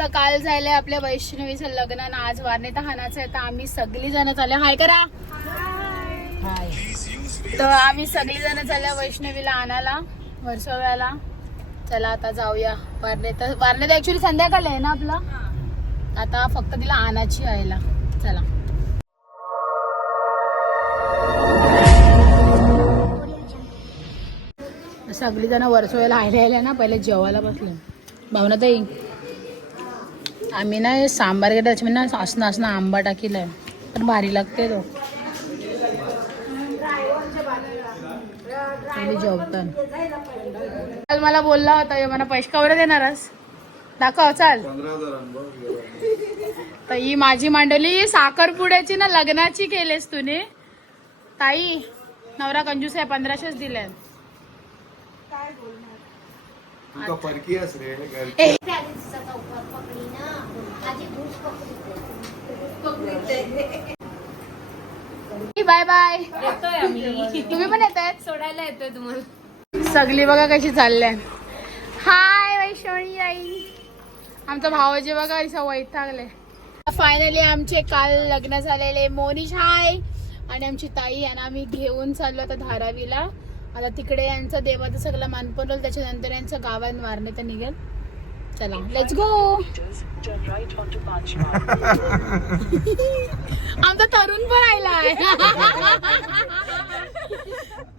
तर काल झालंय आपल्या वैष्णवीचं लग्न आणि आज वारणे हानाचं आहे. तर आम्ही सगळी जण चालले. हाय करा हाय. तर आम्ही सगळी जण चालल्या वैष्णवीला आणायला वर्सोव्याला. चला आता जाऊया वारणे. तर वारणे ऍक्च्युली संध्याकाळ आहे ना आपला. आता फक्त तिला आणायची यायला. चला सगळी जण वर्सोव्याला आल्या ना. पहिले जेवायला बसले. भावना ताई आम्ही ना सांबार घेतात ना असणं आंबा टाकीलाय पण भारी लागते तो. जेवतात काल मला बोलला होता मला पैसे कवडे देणारच दाखव चाल. तर ही माझी मांडली साखरपुड्याची ना लग्नाची केलेस तुने. ताई नवरा कंजूस आहे 1500 दिले. Bye bye. येतोय आम्ही. तुम्ही पण येत आहेत सोडायला येतोय तुम्हाला. सगळी बघा कशी चालल्या. हाय वैष्णवी आई. आमचा भावाजी बघा असा वैतागले. फायनली आमचे काल लग्न झालेले मोनिश हाय आणि आमची ताई आणि आम्ही घेऊन चाललो आता धारावीला. आता तिकडे यांचं देवाचं सगळं मानपण होईल. त्याच्यानंतर यांचं गावात वारणे तर निघेल. चला लेट्स गो. आमचा तरुण पण आलाय.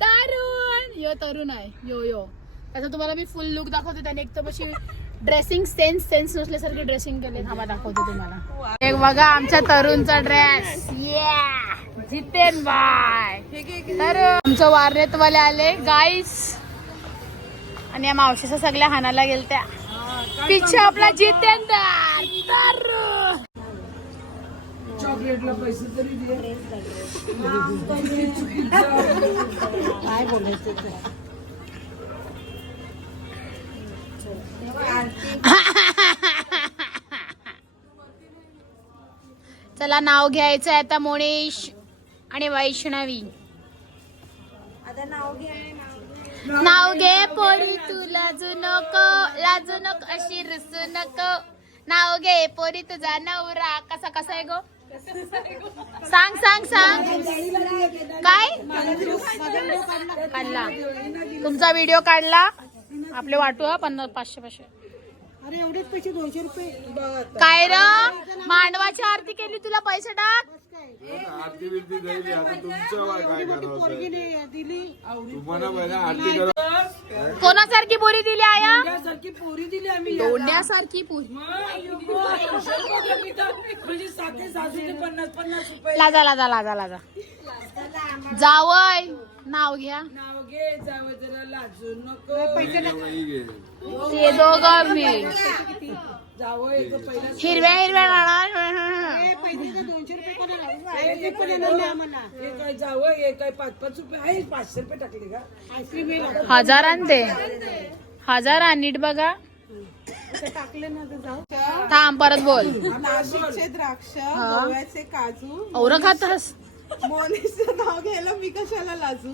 तरुण यो तरुण आहे यो यो. त्याचा तुम्हाला मी फुल लुक दाखवते. त्याने एक तर अशी ड्रेसिंग सेन्स नसल्यासारखी ड्रेसिंग केले. थांबा दाखवते तुम्हाला. एक बघा आमच्या तरुणचा ड्रेस. जितेन बाय. तर आमच्या वारनेतवाले आले गाईस आणि या मावशीच्या सगळ्या हानाला गेलत्या. पिच्छे आपला जितेंद्र तरुण. चॉकलेटला पैसे तरी दे. काय बोलायचं. चला नाव घ्यायचं आता मोनेश आणि वैष्णवी. नाव घे पोरी तू लाजू नको अशी रुसू नको. नाव घे पोरी तुझा नवरा कसा कसा आहे गो. सांग सांग सांग काय काढला. तुमचा व्हिडिओ काढला आपले वाटू 500. अरे एवढेच पैसे 200 रुपये. काय र मांडवाची आरती केली तुला पैसे टाक. आरती बिरती द्यायली आता तुमचं काय पोरगी दिली. कोणासारखी पोरी दिली आया. सारखी पोरी दिली आम्ही. दोंड्यासारखी पोरी. म्हणजे 50 रुपये. लाजा जावय नाव घ्या. नाव घे जावं जरा लाजू नको. ते दोघं मी जावं एक पहिला हिरव्या पैसे 200 रुपये पण येणार नाही आम्हाला. हे काय जावं हे काय 5-5 रुपये आहे. 500 रुपये टाकले का आईस्क्रीम. हजारान ते हजार नीट बघा. टाकले ना तर जाऊ. थांब परत बोल. नाशिकचे द्राक्ष गोव्याचे काजू औरं खातस. मोनीचं नाव घ्यायला मी कशाला लाजू.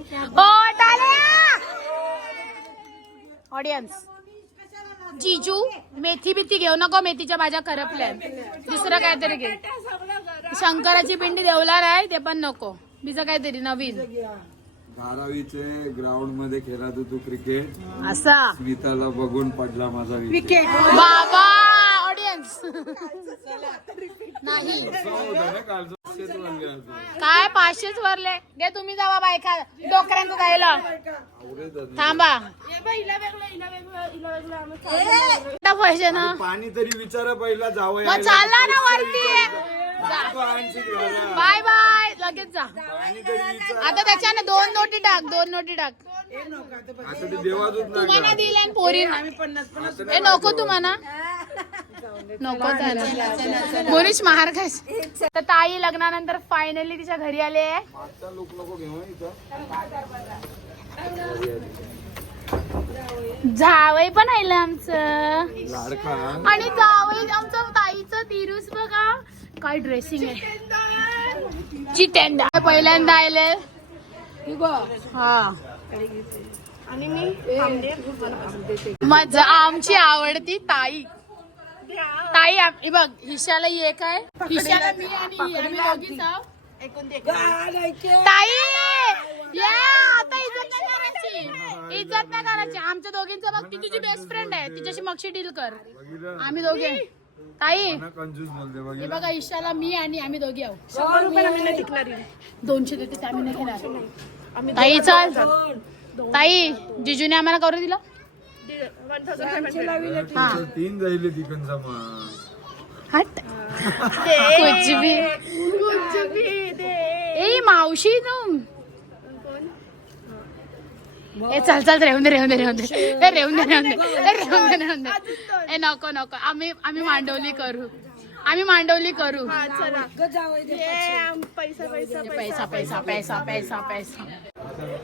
ऑडियन्स जीजू मेथी बिथी घेऊ नको. मेथीच्या भाज्या करपल्या. दुसरं काहीतरी घे. शंकराची पिंडी देवला आहे ते पण नको. बीज काहीतरी नवीन. धारावीचे ग्राउंड मध्ये खेळा तू क्रिकेट. असा स्मिताला बघून पडला माझा विकेट. बाबा ऑडियन्स नाही काय 500च वरले घे. तुम्ही जावा बायका डोकऱ्यांचं जायला. थांबा पैसे ना. पाणी तरी विचारा पहिला जावं. मग चालला ना वरती. बाय बाय लगेच जा. आता त्याच्यानं 2 नोटी टाक. 2 नोटी टाक. आता ते देवाजून तुम्हाला दिल्या पोरी हे नको तुम्हाला नको. मोनीश महार खायचे. तर ताई लग्नानंतर फायनली तिच्या घरी आले. लोक घेऊ इथं. जावई पण आलं आमचं लाडका आणि जावई आमचं ताईचं तिरूस बघा काय ड्रेसिंग आहे. जितेंद्र पहिल्यांदा आले. हा आणि मी मजा आमची आवडती ताई. ताई ताई हे बघ हिशाला एक आहे हिशाला मी आणि आम्ही दोघीच आहोत. ताई ये आता इज्जत नाही करायची इज्जत नाही करायची आमच्या दोघींचं बघ ती तुझी बेस्ट फ्रेंड आहे तिच्याशी मगशी डील कर आम्ही दोघे ताई कंजूस बोलते हे बघा ईशाला मी आणि आम्ही दोघी आहोत 200 देते आम्ही नाही घेणार ताई चल ताई जिजूने आम्हाला करू दिलं 3 जाईल तिकडचा मग हट कुछ भी ए मावशी तू ए चल चल रेवून दे ए नको आम्ही मांडवली करू पैसा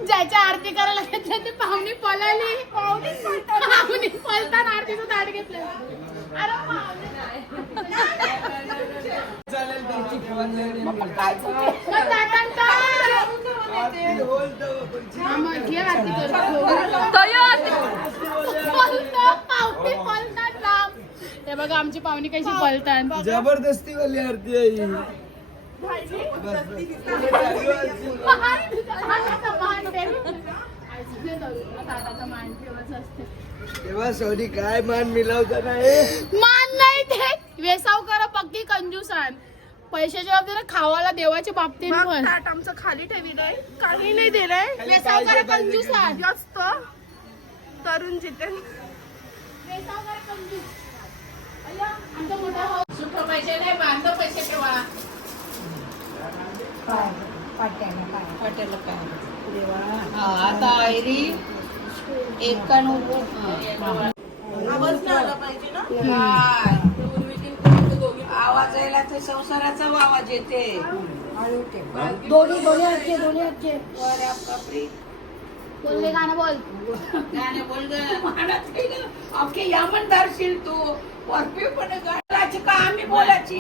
ज्याच्या आरती करायला घेतल्या ते पाहुणी पळाली पाहुणी पळताना आरतीचं ताट घेतलं अरे हे बघा आमची पाहुणी कशी पळतात जबरदस्ती वाली आरती आहे तेव्हा सॉरी काय मान मिळवता नाही मान नाही ते वेसावकर पक्की कंजूसान पैशाच्या बाबतीत खावाला देवाच्या बाबतीत पण आमचं खाली ठेविलंय काही नाही दिलंय वेसावकर कंजूसान जास्त तरुण जितेन वेसावकर कंजूस अय्या आमचा मोठा भाऊ सुख पैसे नाही बांध पैसे ठेवा पाट्याला काय देवा आता आयरी एका आवाज नाही आला पाहिजे ना आवाज यायला तर संसाराचा आवाज येते दोन्ही हातचे बोल रे गाणं बोल गाणं बोल ग अख्खे यामनदारशील तू वरपी पण गाण्याची का आम्ही बोलायची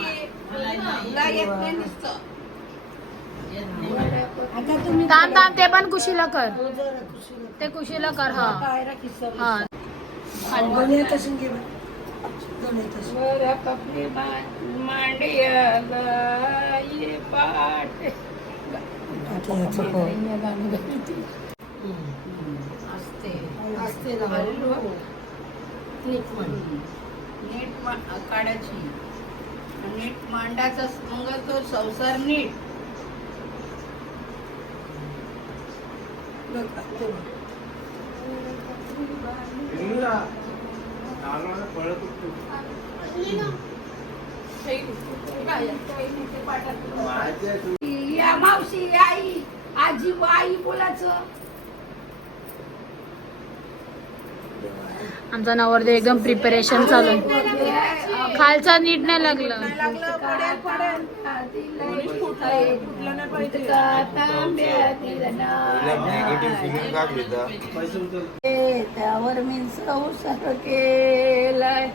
तुला येत नाही नुसतं थांब ते पण कुशीला कर ते कुशीला कर हा कपडे मांडिया ये पाट असते नीट काढायची नीट मांडाचा मग तो संसार नीट या मावशी आई आजी आई बोलायचं आमचा नवरदेव एकदम प्रिपरेशन चालू आहे. खालचा नीट नाही लागलं त्यावर मी संसार केलाय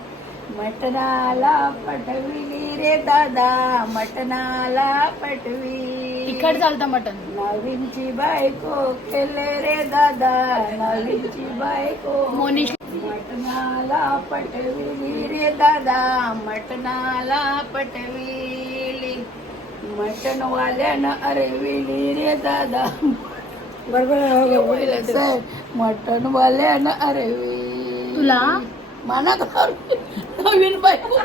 मटणाला पटविली रे दादा मटणाला पटवी तिखट चालतं मटन नवीनची बायको केले रे दादा नवीनची बायको मोनिश मटणाला पटविली रे दादा मटणाला पटविली मटणवाल्यानं अरविली रे दादा बरोबर मटणवाल्यानं अरविली तुला मला नवीन बायको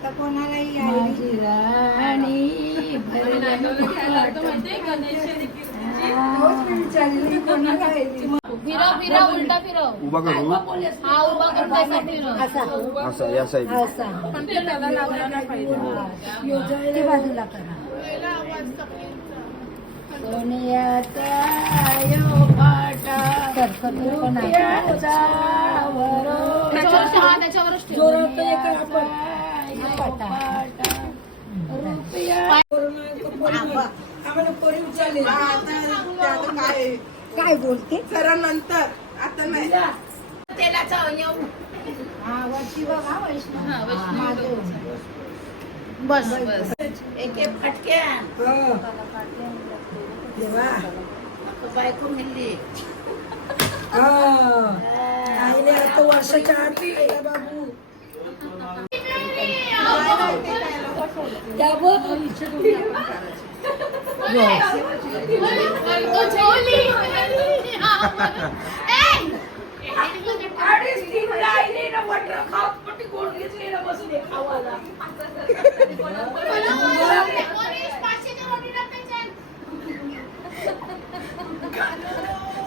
आता माझी राणी फिरव उलटा फिरव उभा करू हा उभा करून तसा फिरव असं या साईड बाजूला करा सोनियाचा यो पाटा रुपयाचा त्याच्यावरच ठेव काय बोलते जरा नंतर आता नाही तेलाचा वरची बघा बस एक फटक्या बायको मिळली वर्षाच्या आधी बाबू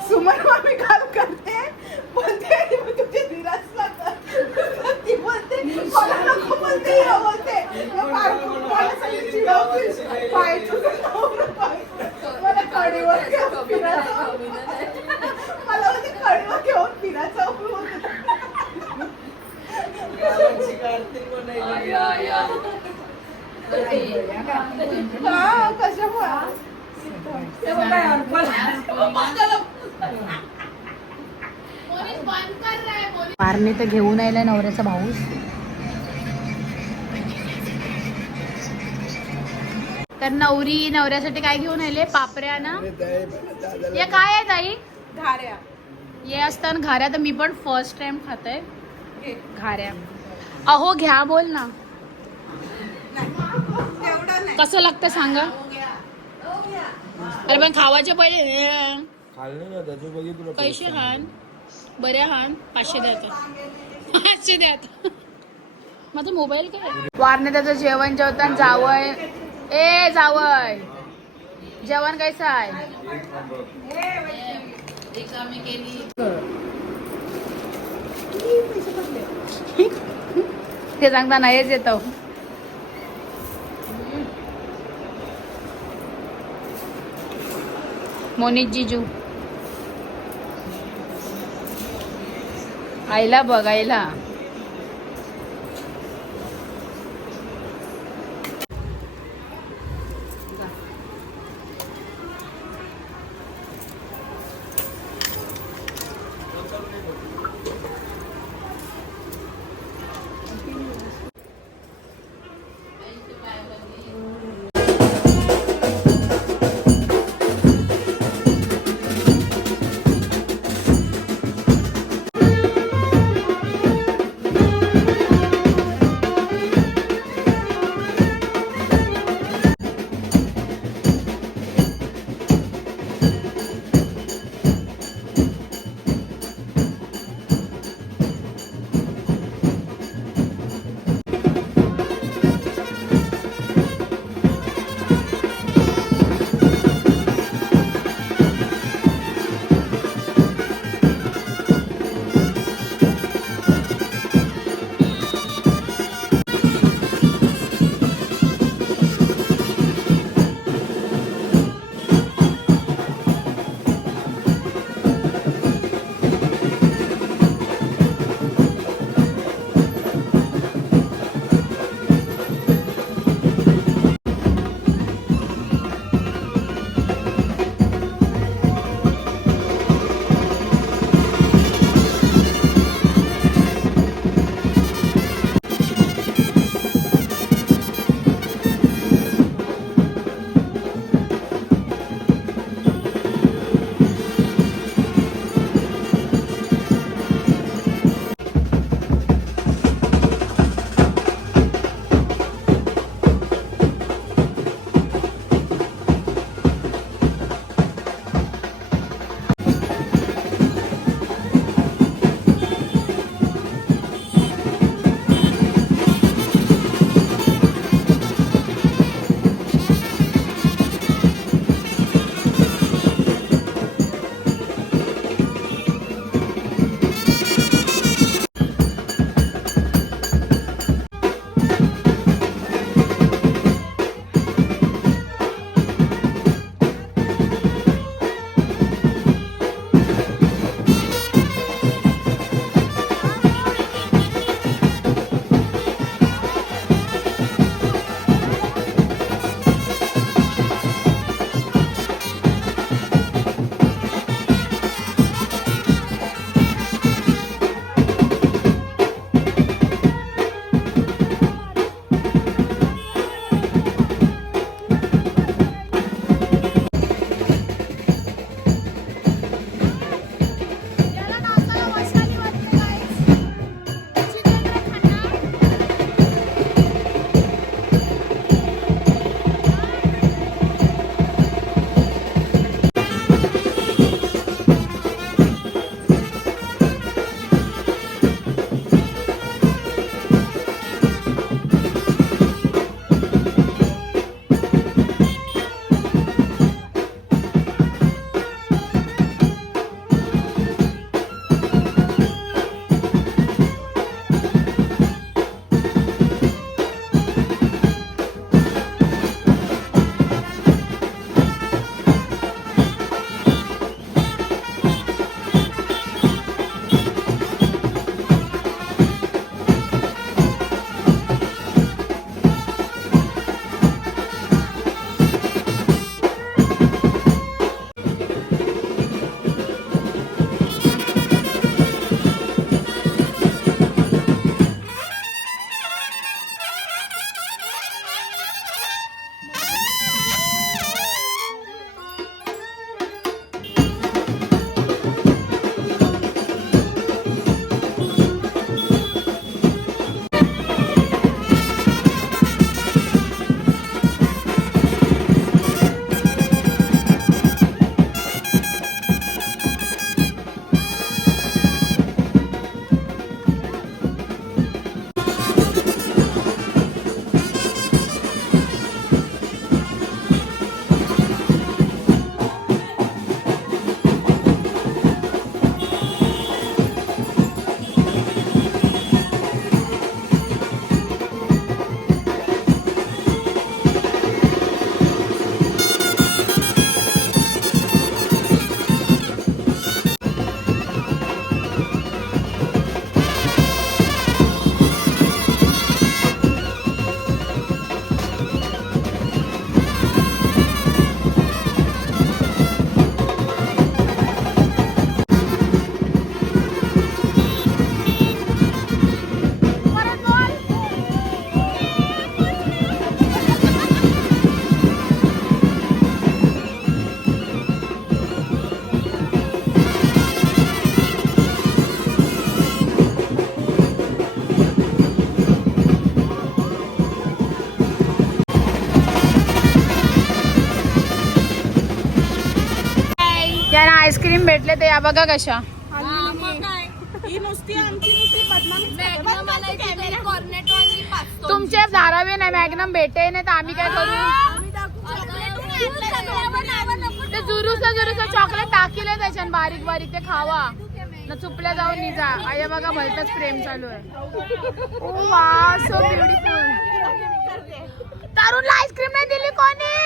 सुमन मामी काल करते बोलते तुझे धीराजला कर ती बोलते मला नको बोलते या बोलते मला सगळी चिडवते पाय तुझं नवरा पाय मला कडेवर घेऊन फिरायचं मला बोलते कडेवर घेऊन फिरायचं हा कशामुळे पारने तर घेऊन आलाय नवऱ्याचा भाऊस. तर नवरी नवऱ्यासाठी काय घेऊन आले? पापऱ्या ना. हे काय आहे ताई? घाऱ्या हे असताना घाऱ्या. तर मी पण फर्स्ट टाइम खाते घाऱ्या. अहो घ्या बोल ना. तेवढं नाही कसं लागतं सांगा. अरे पण खावायचे पहिले खाल्लं ना त्याचं बघितलं पैसे हान बरे हान. 500 द्यायचं 500 द्यायचं. माझा मोबाईल काय वारणे त्याचं जेवण जेवताना जावय. ए जावय जेवण कैसा आहे? ते सांगताना हेच येतं. मोनिक जिजू आईला बघायला. भेटले ते या बघा कशा. ही नुसती आमची तुमचे धारावे नाही मॅग्नम भेटे नाही तर आम्ही काय करू. ते जुरुसा चॉकलेट टाकीले त्याच्यात बारीक बारीक ते खावा ना चुपल्या जाऊन निजा. आया बघा भलतच प्रेम चालू आहे. ओ वाव सो ब्युटिफुल. तरुणला आईस्क्रीम नाही दिली कोणी.